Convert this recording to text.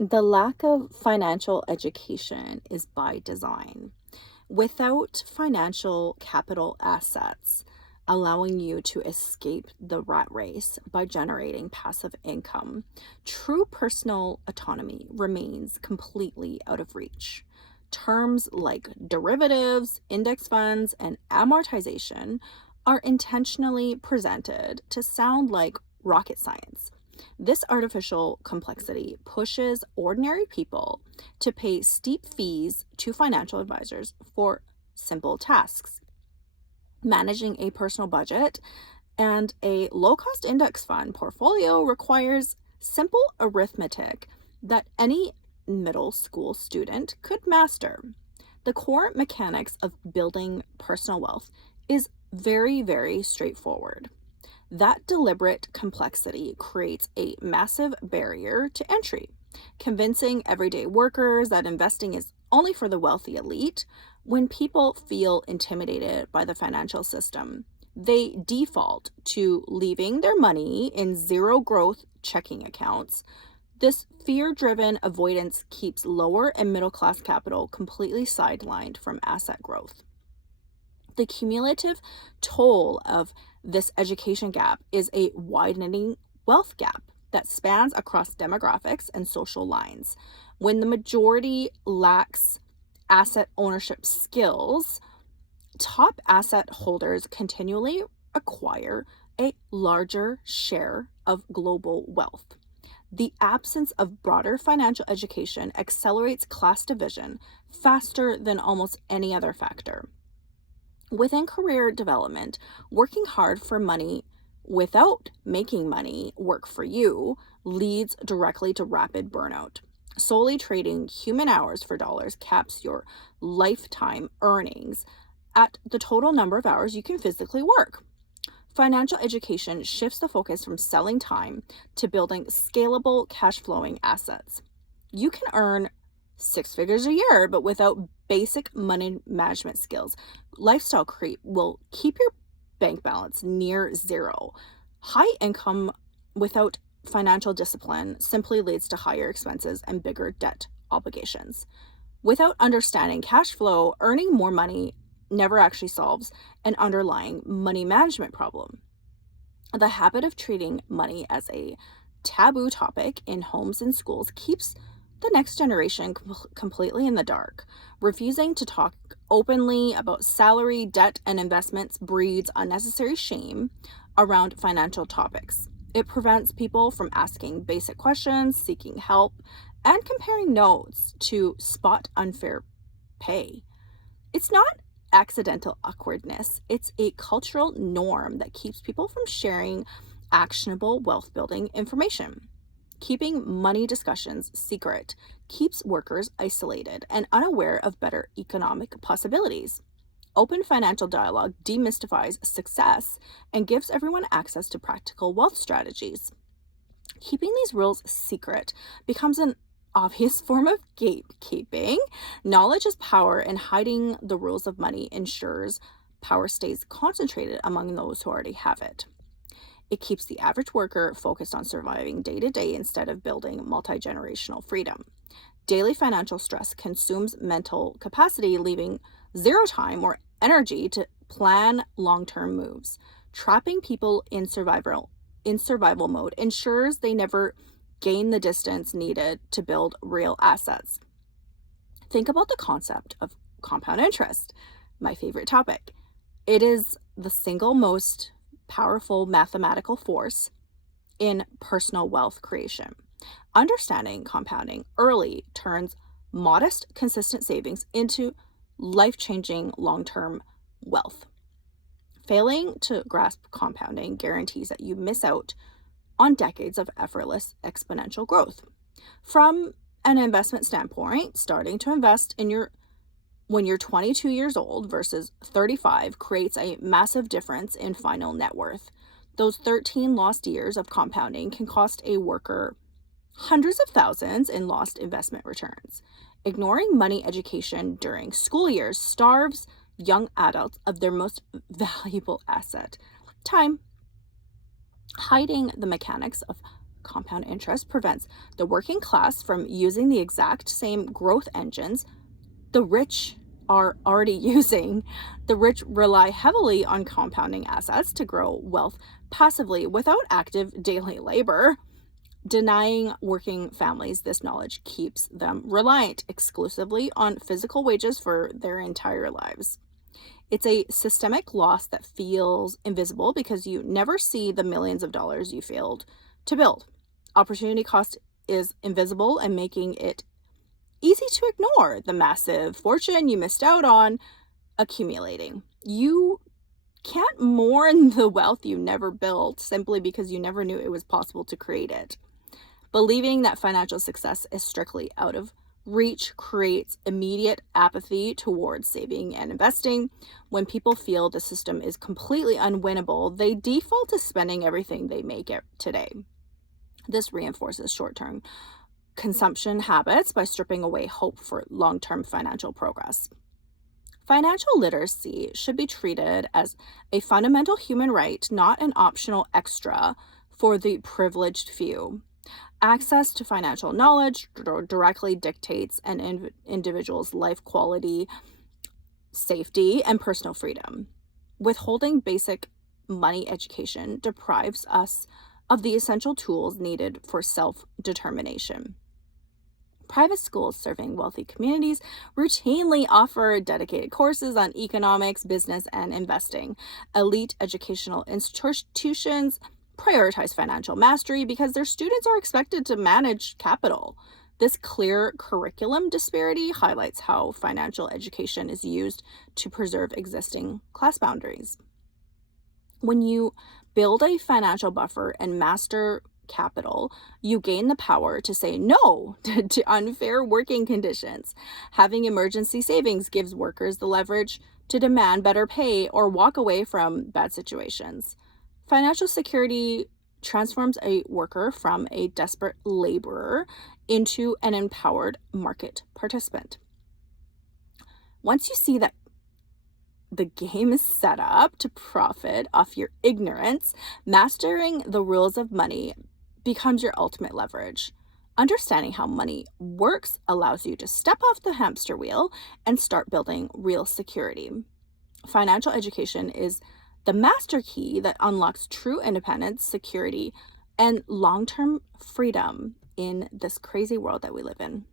The lack of financial education is by design. Without financial capital assets, allowing you to escape the rat race by generating passive income, true personal autonomy remains completely out of reach. Terms like derivatives, index funds, and amortization are intentionally presented to sound like rocket science. This artificial complexity pushes ordinary people to pay steep fees to financial advisors for simple tasks. Managing a personal budget and a low cost index fund portfolio requires simple arithmetic that any middle school student could master. The core mechanics of building personal wealth is very, very straightforward. That deliberate complexity creates a massive barrier to entry, convincing everyday workers that investing is only for the wealthy elite. When people feel intimidated by the financial system, they default to leaving their money in zero growth checking accounts. This fear driven avoidance keeps lower and middle class capital completely sidelined from asset growth. The cumulative toll of this education gap is a widening wealth gap that spans across demographics and social lines. When the majority lacks asset ownership skills, top asset holders continually acquire a larger share of global wealth. The absence of broader financial education accelerates class division faster than almost any other factor. Within career development, working hard for money without making money work for you leads directly to rapid burnout. Solely trading human hours for dollars caps your lifetime earnings at the total number of hours you can physically work. Financial education shifts the focus from selling time to building scalable, cash flowing assets. You can earn six figures a year, but without basic money management skills, lifestyle creep will keep your bank balance near zero. High income without financial discipline simply leads to higher expenses and bigger debt obligations. Without understanding cash flow, earning more money never actually solves an underlying money management problem. The habit of treating money as a taboo topic in homes and schools keeps the next generation completely in the dark. Refusing to talk openly about salary, debt, and investments breeds unnecessary shame around financial topics. It prevents people from asking basic questions, seeking help, and comparing notes to spot unfair pay. It's not accidental awkwardness, it's a cultural norm that keeps people from sharing actionable wealth building information. Keeping money discussions secret keeps workers isolated and unaware of better economic possibilities. Open financial dialogue demystifies success and gives everyone access to practical wealth strategies. Keeping these rules secret becomes an obvious form of gatekeeping. Knowledge is power, and hiding the rules of money ensures power stays concentrated among those who already have it. It keeps the average worker focused on surviving day to day instead of building multi generational freedom. Daily financial stress consumes mental capacity, leaving zero time or energy to plan long term moves. Trapping people in survival mode ensures they never gain the distance needed to build real assets. Think about the concept of compound interest, my favorite topic. It is the single most powerful mathematical force in personal wealth creation. Understanding compounding early turns modest, consistent savings into life changing long term wealth. Failing to grasp compounding guarantees that you miss out on decades of effortless exponential growth. From an investment standpoint, starting to invest in your when you're 22 years old versus 35 creates a massive difference in final net worth. Those 13 lost years of compounding can cost a worker hundreds of thousands in lost investment returns. Ignoring money education during school years starves young adults of their most valuable asset, time. Hiding the mechanics of Compound interest prevents the working class from using the exact same growth engines the rich are already using. The rich rely heavily on compounding assets to grow wealth passively without active daily labor. Denying working families this knowledge keeps them reliant exclusively on physical wages for their entire lives. It's a systemic loss that feels invisible because you never see the millions of dollars you failed to build. Opportunity cost is invisible and making it easy to ignore the massive fortune you missed out on accumulating. You can't mourn the wealth you never built simply because you never knew it was possible to create it. Believing that financial success is strictly out of reach creates immediate apathy towards saving and investing. When people feel the system is completely unwinnable, they default to spending everything they make it today. This reinforces short-term consumption habits by stripping away hope for long-term financial progress. Financial literacy should be treated as a fundamental human right, not an optional extra for the privileged few. Access to financial knowledge directly dictates an individual's life quality, safety, and personal freedom. Withholding basic money education deprives us of the essential tools needed for self-determination. Private schools serving wealthy communities routinely offer dedicated courses on economics, business, and investing. Elite educational institutions prioritize financial mastery because their students are expected to manage capital. This clear curriculum disparity highlights how financial education is used to preserve existing class boundaries. When you build a financial buffer and master capital, you gain the power to say no to unfair working conditions. Having emergency savings gives workers the leverage to demand better pay or walk away from bad situations. Financial security transforms a worker from a desperate laborer into an empowered market participant. Once you see that the game is set up to profit off your ignorance, mastering the rules of money becomes your ultimate leverage. Understanding how money works allows you to step off the hamster wheel and start building real security. Financial education is the master key that unlocks true independence, security, and long-term freedom in this crazy world that we live in.